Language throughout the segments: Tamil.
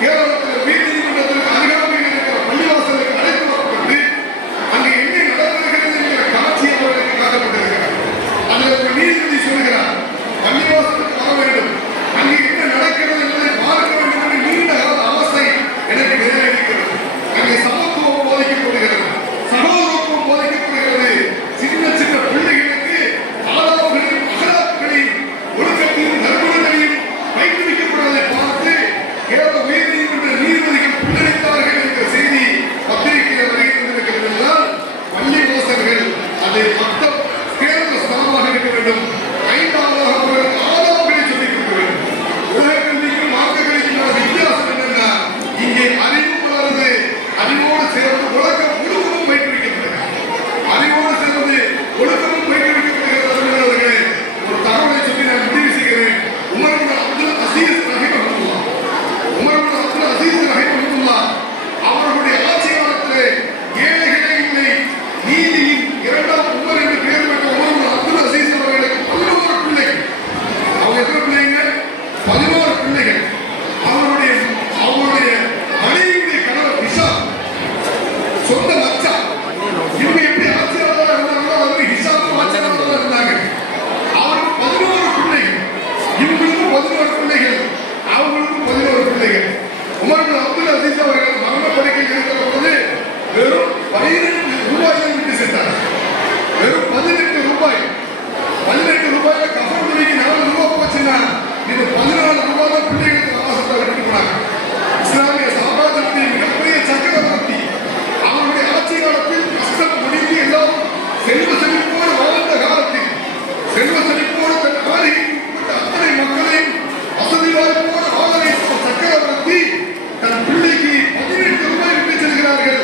கேரளத்தில் உயர் நீதிமன்றத்திற்கு அருகாமையில் இருக்கிற பள்ளிவாசலுக்கு அழைத்து வரப்பட்டு அங்கு என்ன நடந்திருக்கிறது என்கிற காட்சி அவர்களுக்கு காட்டப்பட்டிருக்கிறார். அதில் ஒரு நீதிபதி சொல்கிறார், பள்ளிவாசலுக்கு வர வேண்டும், அங்கு என்ன நடக்கிறது என்பதை பார்க்க வேண்டும் என்று நீண்ட கால ஆசை எனக்கு நிறைவேறிக்கிறது. அங்கே சமத்துவம் போதிக்கப்படுகிறது, சகோதரத்துவம் போதிக்கப்படுகிறது. சின்ன சின்ன பிள்ளைகளுக்கு ஆதாரங்களையும் அகலாக்களையும் ஒழுக்கத்தையும் நற்குணங்களையும் பயிற்றுவிக்கப்படுவதை பார்த்து கேரள உயர் நீதிமன்ற நீதிபதிகள் புல்லரித்தார்கள் என்ற செய்தி பத்திரிகையில் வெளியிட்டிருக்கிறது. என்றால் பள்ளிவாசல்கள் அதை மொத்தம் கேரள ஸ்தலமாக இருக்க வேண்டும். 5ஆவதாக அவர்களுக்கு ஆதாரங்களை சொல்லிக் கொடுக்க வேண்டும். உலக கல்விக்கும் மார்க்க கல்விக்கும் வித்தியாசம் என்னென்னா, இங்கே அறிவு வளர்ந்து அறிவோடு சேர்ந்து ஒழுக்கமும் பயிற்றுவிக்கப்படுகிறது. அறிவோடு சேர்ந்து ஒழுக்கமும் பயிற்றுவிக்கப்படுகிறது. ஒரு தகவலை சொல்லி நான் முடிவு செய்கிறேன். Umar ibn Abdul Azeez ரஹிமஹுல்லாஹ், Umar ibn Abdul Azeez ரஹிமஹுல்லாஹ் அவர்களுடைய ஆட்சி காலத்திலே ஏழைகளே இல்லை, நீதியின் 2ஆம் உமர் என்று பெயர் பெற்ற உமர் இப்னு அப்துல் அசீஸ் அவர்களுக்கு 11 பிள்ளைகள். அவங்க எத்தனை பிள்ளைங்க? 11 பிள்ளைகள். அவருடைய மனைவியுடைய கணவர் ஹிஷாம், சொந்த மச்சான். இவங்க எப்படி ஆட்சியாளராக இருந்தாங்களோ அது ஹிஷாமும் ஆட்சியாளராக இருந்தாங்க. அவருக்கு 11 பிள்ளைகள், இவங்களுக்கும் 11 பிள்ளைகள், அவங்களுக்கும் 11 பிள்ளைகள். உமர் இப்னு அப்துல் அசீஸ் அவர்கள் மரண படுக்கையில் இருக்கிற போது வெறும் 12 ரூபாயில் விட்டு சென்றார். வெறும் 18 ரூபாய். 18 ரூபாயில கஃன் துணிக்கு 4 ரூபாய் போச்சுன்னா இது 14 ரூபாய் தான் பிள்ளைகளுக்கு ஆசத்தை விட்டு போனாங்க. இஸ்லாமிய சமாஜத்தின் மிகப்பெரிய சக்கரவர்த்தி அவருடைய ஆட்சி காலத்தில் கஷ்டம் முடிந்து எல்லாம் செல்வ செழிப்போடு வாழ்ந்த காலத்தில் செல்வ செழிப்போடு தன் ஆணையை அத்தனை மக்களையும் வசதி வாய்ப்போடு வாழ வைத்த சக்கரவர்த்தி தன் பிள்ளைக்கு 18 ரூபாய் விட்டு செல்கிறார்கள்.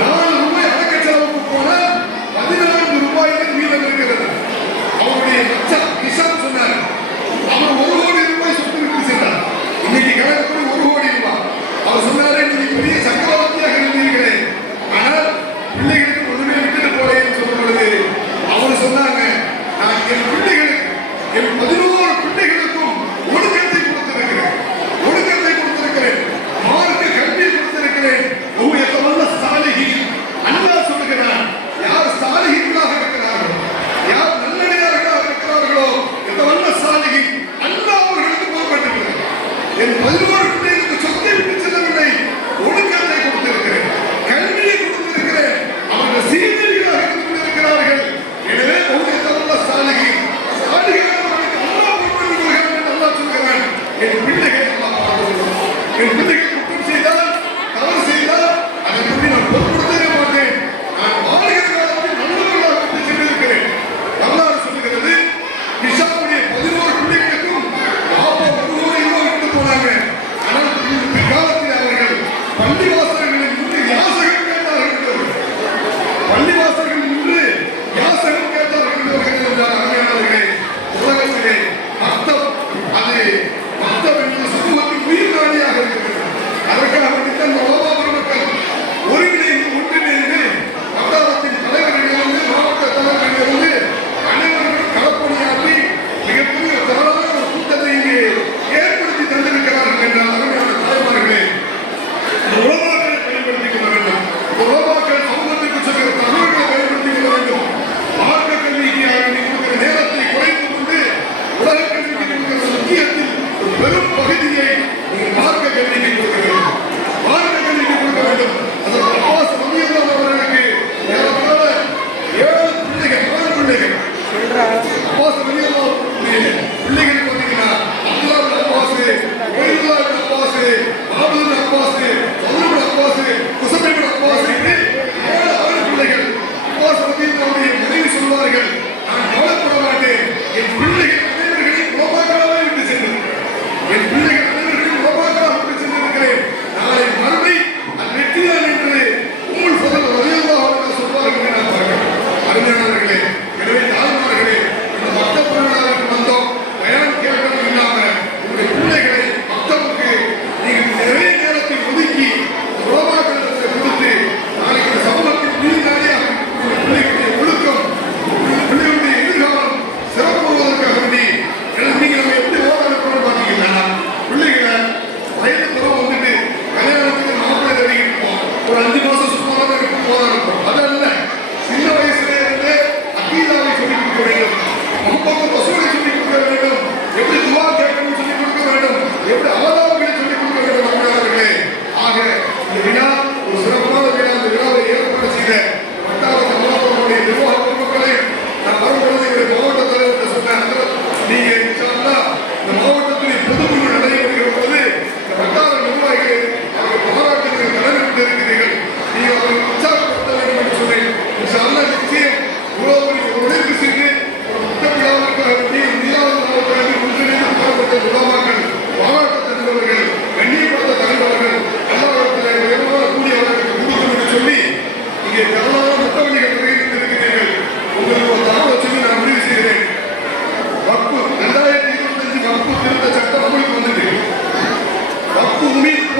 4 ரூபாய் அடக்க செலவுக்கு போன 14 ரூபாய்க்கு மீதம் இருக்கிறது. அவருடைய மச்சான் ஹிஷாம் சொன்னார், அவர் 1 கோடி ரூபாய் சொத்து விட்டு சென்றார். இன்னைக்கு கணக்கு 1 கோடி ரூபாய். அவர் சொன்னாரே, நீங்க பெரிய சக்கரவர்த்தியாக இருந்தீர்களே, ஆனால் பிள்ளைகளுக்கு ஒன்றுமே விட்டுட்டு போறேன்னு சொல்லும் பொழுது அவர் சொன்னாங்க, நான் என் பிள்ளைகளுக்கு, என் 11 பிள்ளைகளுக்கும் ஒழுக்கத்தை கொடுத்திருக்கிறேன், ஒழுக்கத்தை கொடுத்திருக்கிறேன், மார்க்க கல்வியை கொடுத்திருக்கிறேன். எத்தவல்ல சாலிஹீன், அல்லாஹ் சொல்லுகிறார், யார் சாலிஹீன்களாக இருக்கிறார்களோ, யார் நல்லடியார்களாக இருக்கிறார்களோ, எத்தவல்ல சாலிஹீன், அல்லாஹ் அவர்களுக்கு பொறுப்பேற்றுகிறார். என் 11 பிள்ளைகளுக்கு சொத்தை விட்டு செல்லவில்லை, ஒழுக்கத்தை கொடுத்திருக்கிறேன், கல்வியை கொடுத்திருக்கிறேன், அவர்கள் சீர்திருத்தமாக இருந்து கொண்டிருக்கிறார்கள். எனவே எத்தவல்ல சாலிஹீன், சாலிஹீன்களுக்கு அல்லாஹ் பொறுப்பேற்றுகிறார் என்று அல்லாஹ் சொல்கிறான். என் பிள்ளைகளை அல்லாஹ் பாதுகாக்கிறார். என் பிள்ளைகள் குற்றம் செய்தால், தவறு செய்தால் அதை பற்றி நான் பொருட்படுத்தவே மாட்டேன். நான் வாழ்கிற காலத்தில் நல்லவர்களாக விட்டு சென்றிருக்கிறேன். வரலாறு சொல்லுகிறது, ஹிஷாமுடைய 11 பிள்ளைகளுக்கும் பாப்பா 1 கோடி ரூபாய் விட்டு போனாங்க. ஆனால் பிற்காலத்தில் அவர்கள் பள்ளிவாசல்களில் நின்று யாசகம் கேட்டார்கள். பள்ளிவாசல்களில் நின்று யாசகம் கேட்டார்கள் என்றார். அருமையானவர்களே, உலகத்திலே மக்தப், அது மக்தப் என்பது சமூகத்தின் உயிர் நாடியாக இருக்கிறது.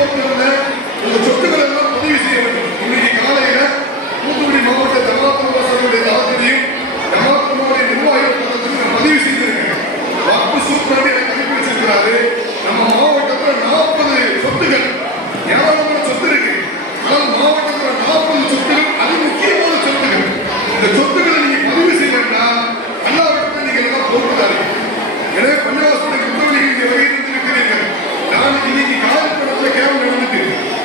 போக்குவரத்துல உங்க சொத்துக்களை எல்லாம் பதிவு செய்ய வேண்டும். இன்னைக்கு காலையில தூத்துக்குடி மாவட்ட ஜமாத் வாசலுடைய தளத்திலையும் ஜமாத் நிர்வாகிகள் தளத்திலும் பதிவு செய்திருக்கேன். வாக்கு சூப்பர் எனக்கு அனுப்பி வச்சிருக்கிறாரு. நம்ம மாவட்டத்துல 40 சொத்துகள் ஏராளமான சொத்து இருக்கு. ஆனால் மாவட்டத்துல 40 சொத்துகள் அது முக்கியமான சொத்துகள். இந்த சொத்துக்களை நீங்க பதிவு செய்யணும்னா அல்லாவிடத்தில் நீங்க எல்லாம் பொறுப்புதாரு. எனவே பள்ளிவாசலுடைய குற்றவாளிகள் வகையிருக்கிறீர்கள். நாளைக்கு இன்னைக்கு காலப்படத்தில் கேவலம் நடந்துட்டு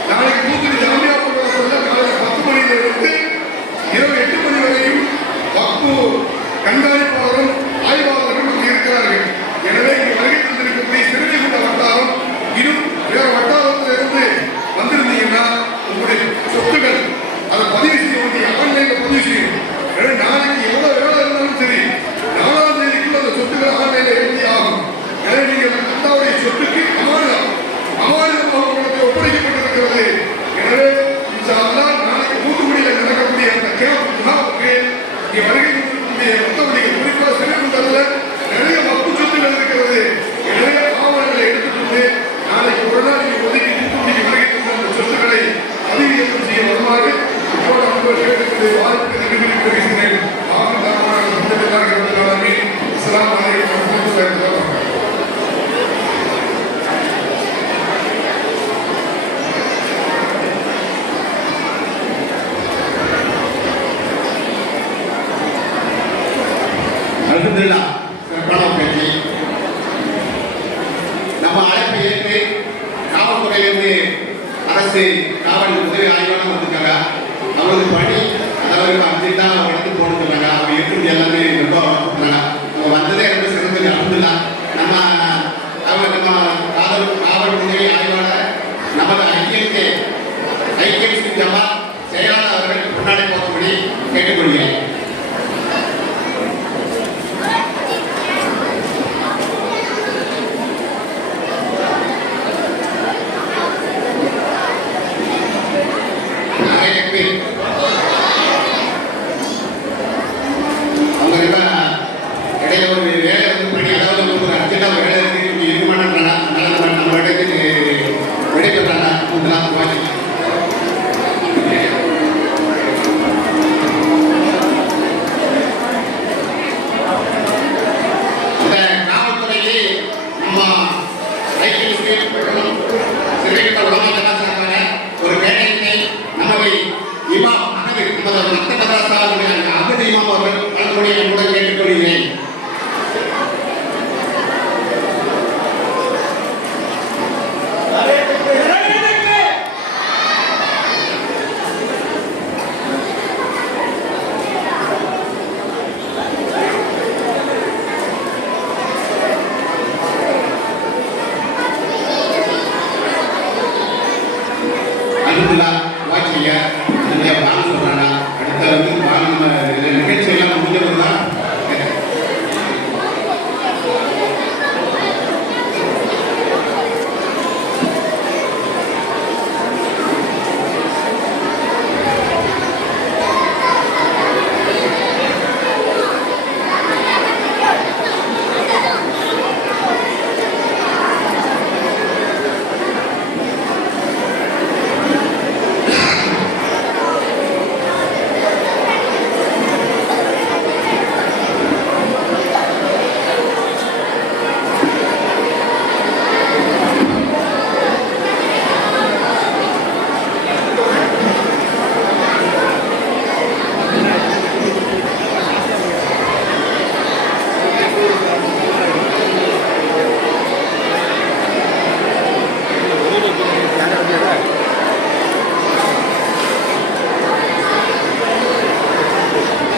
நாளைக்கு தூத்துக்குடி ஜாமியா பள்ளிவாசல்ல காலையில் 10 மணியில இருந்து இரவு 8 மணி வரையும் வக்பு கண்காணிப்பாளரும் ஆய்வாளரும் இங்கே இருக்கிறார்கள். எனவே இங்கே வருகை தந்திருக்கக்கூடிய சிறுமிகுண்ட வட்டாரம் இன்னும் வேற வட்டாரத்தில் இருந்து வந்திருந்தீங்கன்னா உங்களுடைய சொத்துக்கள் அதை பதிவு செய்ய வேண்டிய ஆன்லைன்ல பதிவு செய்யணும். நாளைக்கு எவ்வளவு வேலை இருந்தாலும் சரி 4ஆம் தேதிக்குள்ள அந்த சொத்துக்கள் ஆன்லைன்ல எழுதி ஆகும். எனவே நீங்கள் அல்லாவுடைய சொத்துக்கு அமானிதமாக ஒப்படைக்கப்பட்டிருக்கிறது. எனவே நாளைக்கு தூத்துக்குடியில் நடக்கக்கூடிய அந்த கேம்புக்கு இங்கே வருகை தந்திருக்கக்கூடிய மற்றவர்கள் குறிப்பாக சிறுகுண்டத்தில் நிறைய வக்பு சொத்துக்கள் இருக்கிறது. எனவே ஆவணங்களை எடுத்துக்கொண்டு நாளைக்கு ஒரு நாள் நீங்கள் ஒதுக்கி தூத்துக்குடிக்கு வருகை தந்த அந்த சொத்துக்களை பதிவியக்கம் செய்ய வருமாறு கேட்டுக்கொண்டு வாய்ப்பு நன்றி பேசுகிறேன். அல்ஹம்துலில்லாஹ் சிறப்பான பேச்சு. நம்ம அழைப்பை ஏற்று காவல்துறையிலிருந்து அரசு காவல் உதவி ஆய்வாளர் வந்திருக்காங்க. அவங்களுக்கு பணி அதாவது அர்ஜென்ட்டா எடுத்து போட்டுருக்காங்க. அவங்க இருக்கிறது எல்லாமே ரொம்ப வளர்த்துறாங்க. அவங்க வந்ததே ரொம்ப சிறந்தது. அல்ஹம்துலில்லாஹ் நம்ம காவல் உதவி ஆய்வாளர் நமது ஐக்கிய ஜமாத் செயலாளர் அவர்கள் முன்னாடி போகும்படி கேட்டுக்கொள்கிறேன்.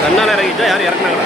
கண்ணால் இறங்கிட்டா யார் இறக்குனாங்களா?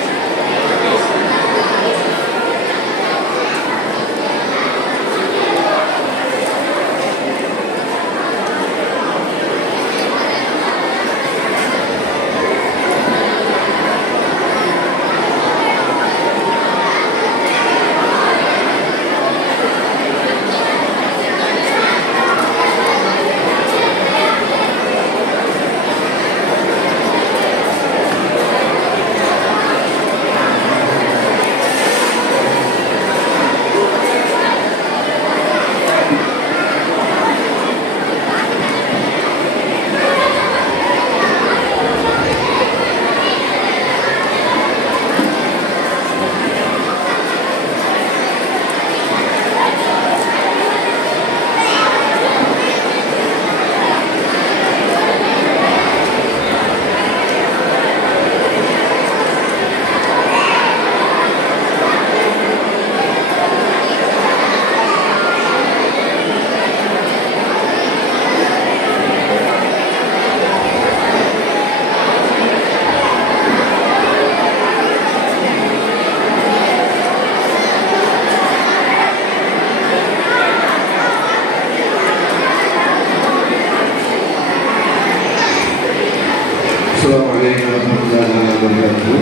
السلام عليكم ورحمة الله وبركاته.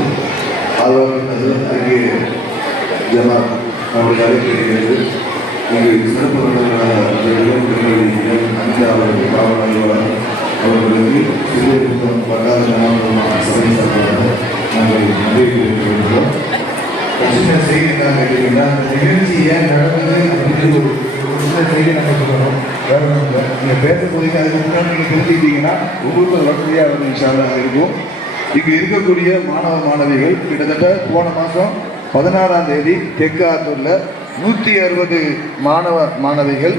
ஆர்வலர்கள் அங்கே ஜமாத் அவர்கள் அழைக்கிறது. இங்கு சிறப்பு அஞ்சாவது காவல் ஆய்வாளர் அவர்களுக்கு சிறுகுப்பம் வட்டார ஜனாதிபதி சபை சார்பாக நாங்கள் நன்றி தெரிவித்துள்ளோம். சின்ன செய்தி என்ன கேட்டீங்கன்னா, இந்த நிகழ்ச்சி ஏன் நடந்தது அப்படின்னு ஒரு சின்ன செய்தி நாங்கள் சொல்லணும். வேற ஒன்றும் இல்லை, நீங்கள் பேச போறீங்க, அதுக்கு முன்னாடி நீங்கள் தெரிஞ்சுக்கிட்டீங்கன்னா உங்களுக்கு ஒரு வசதியாக வந்து விஷயம் இருக்கும். இங்கு இருக்கக்கூடிய மாணவ மாணவிகள் கிட்டத்தட்ட போன மாதம் 16ஆம் தேதி தெற்கு ஆத்தூரில் 160 மாணவ மாணவிகள்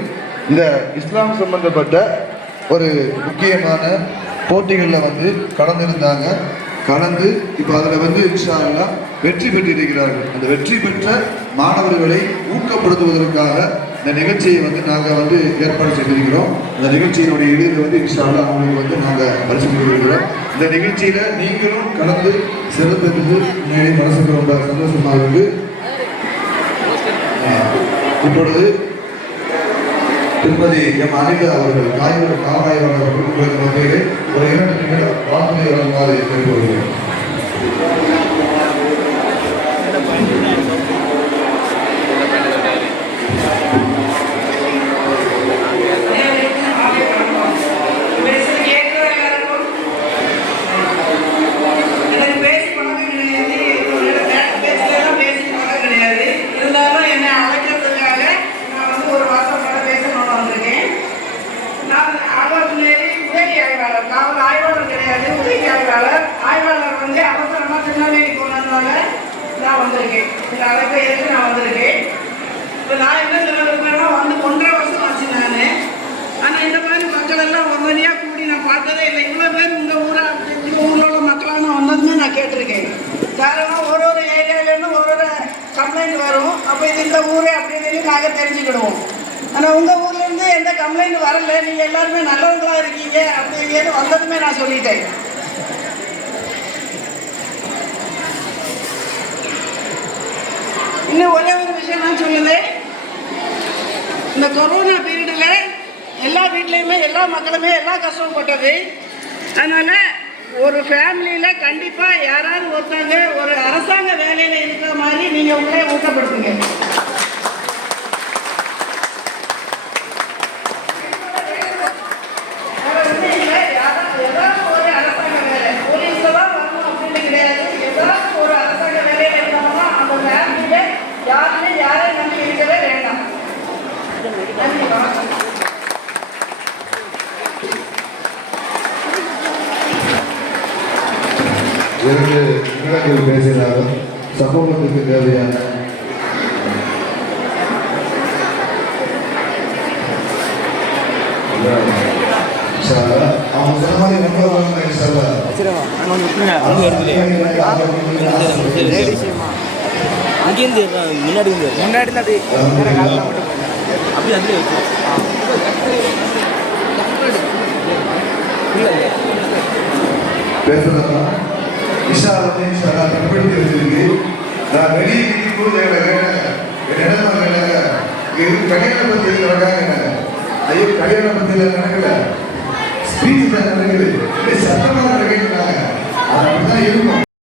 இந்த இஸ்லாம் சம்பந்தப்பட்ட ஒரு முக்கியமான போட்டிகளில் வந்து கலந்துருந்தாங்க. கலந்து இப்போ அதில் வந்து இன்ஷா அல்லாஹ் வெற்றி பெற்றிருக்கிறார்கள். அந்த வெற்றி பெற்ற மாணவர்களை ஊக்கப்படுத்துவதற்காக இந்த நிகழ்ச்சியை வந்து நாங்கள் வந்து ஏற்பாடு செய்திருக்கிறோம். இந்த நிகழ்ச்சியினுடைய இறுதியில் வந்து இன்ஷா அல்லாஹ் அவங்களுக்கு வந்து நாங்கள் பரிசு கொடுத்திருக்கிறோம். இந்த நிகழ்ச்சியில் நீங்களும் கலந்து சிறப்பித்து முன்னாடி மனசுக்கு ரொம்ப சந்தோஷமாக இருக்கு. இப்பொழுது திருமதி எம் அனிதா அவர்கள் காவாய்வாளர் வகையிலே ஒரு 2 நிமிட வாக்குறுதி வழங்குமாறு கேட்டுக்கொள்கிறேன். காவல் ஆய்வாளர் கிடையாது, உதவி ஆய்வாளர். ஆய்வாளர் வந்து அவசரமா திருநெல்வேலி போனதுனால நான் வந்திருக்கேன். இந்த அழைப்பை ஏற்று நான் வந்திருக்கேன். இப்போ நான் என்ன சொல்லிருக்கேன்னா, வந்து 1.5 வருஷம் ஆச்சு நான். ஆனால் இந்த மாதிரி மக்கள் எல்லாம் ஒரு வழியாக கூடி நான் பார்த்ததே இல்லை. இவ்வளோ பேர் உங்கள் ஊரில் உள்ள மக்களாக நான் வந்ததுமே நான் கேட்டிருக்கேன். காரணம் ஒரு ஏரியாவிலேருந்து ஒரு கம்ப்ளைண்ட் வரும். அப்போ இது இந்த ஊரே அப்படின்னு நாங்கள் தெரிஞ்சுக்கிடுவோம். ஆனால் உங்கள் ஊர்லேருந்து எந்த கம்ப்ளைண்ட் வரல, நீங்கள் எல்லாருமே நல்லவங்களாக இருக்கீங்க அப்படிங்கிறது வந்ததுமே நான் சொல்லிட்டேன். இன்னும் ஒரே ஒரு விஷயம் நான் சொல்லுதேன். இந்த கொரோனா பீரியடில் எல்லா வீட்லேயுமே எல்லா மக்களுமே எல்லா கஷ்டப்பட்டது. அதனால் ஒரு ஃபேமிலியில் கண்டிப்பாக யாராவது ஒருத்தங்க ஒரு அரசாங்க வேலையில் இருக்கிற மாதிரி நீங்கள் உங்களே ஊக்கப்படுத்துங்க. யாரையும் நம்பி இருக்கவே வேண்டாம். நன்றி, வணக்கம். இரண்டு நிமிடங்கள் பேசினாலும் சமூகத்துக்கு தேவையான அவங்க சொன்ன மாதிரி அங்கேருந்து முன்னாடி அப்படி அதுலேயே வச்சு பேசுறதா விஷா வந்து கண்படுத்தி வச்சிருக்கு. நான் வெளியே நிற்கும்போது கல்யாண பத்தி நடக்காங்க. ஐயோ கல்யாண பத்தியில நடக்கல, ஸ்பீச் நடக்குது, சத்தமாக நடக்கிறாங்க. அது அப்படிதான் இருக்கும்.